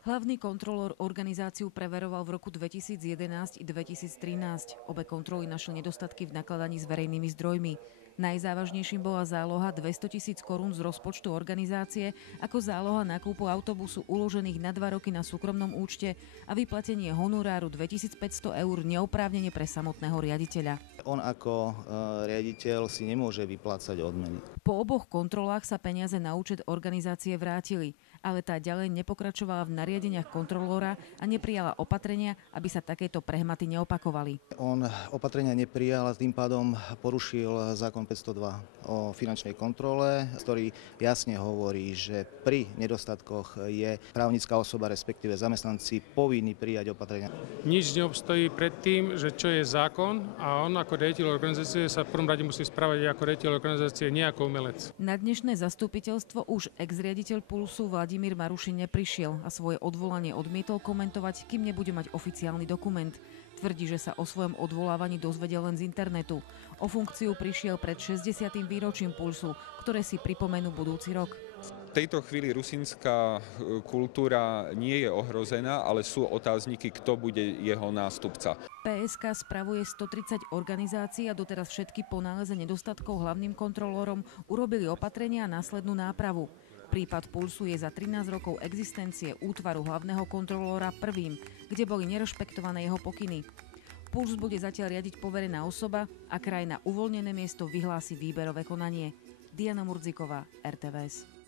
Hlavný kontrolór organizáciu preveroval v roku 2011 i 2013. Obe kontroly našli nedostatky v nakladaní s verejnými zdrojmi. Najzávažnejším bola záloha 200 000 korún z rozpočtu organizácie ako záloha nákupu autobusu uložených na 2 roky na súkromnom účte a vyplatenie honoráru 2500 eur neoprávnene pre samotného riaditeľa. On ako riaditeľ si nemôže vyplácať odmeny. Po oboch kontrolách sa peniaze na účet organizácie vrátili, ale tá ďalej nepokračovala v nariadeniach kontrolóra a neprijala opatrenia, aby sa takéto prehmaty neopakovali. On opatrenia neprijal a tým pádom porušil zákon 502 o finančnej kontrole, ktorý jasne hovorí, že pri nedostatkoch je právnická osoba, respektíve zamestnanci povinní prijať opatrenia. Nič neobstojí pred tým, že čo je zákon a on ako riaditeľ organizácie sa v prvom rade musí správať ako riaditeľ organizácie, nie ako umelec. Na dnešné zastupiteľstvo už ex-riaditeľ Pulsu Vladimír Marušin neprišiel a svoje odvolanie odmietol komentovať, kým nebude mať oficiálny dokument. Tvrdí, že sa o svojom odvolávaní dozvedel len z internetu. O funkciu prišiel pred 60. výročím Pulsu, ktoré si pripomenú budúci rok. V tejto chvíli rusínska kultúra nie je ohrozená, ale sú otázniky, kto bude jeho nástupca. PSK spravuje 130 organizácií a doteraz všetky po náleze nedostatkov hlavným kontrolórom urobili opatrenia a následnú nápravu. Prípad Pulsu je za 13 rokov existencie útvaru hlavného kontrolóra prvým, kde boli nerešpektované jeho pokyny. Puls bude zatiaľ riadiť poverená osoba a kraj na uvoľnené miesto vyhlási výberové konanie. Diana Murdziková, RTVS.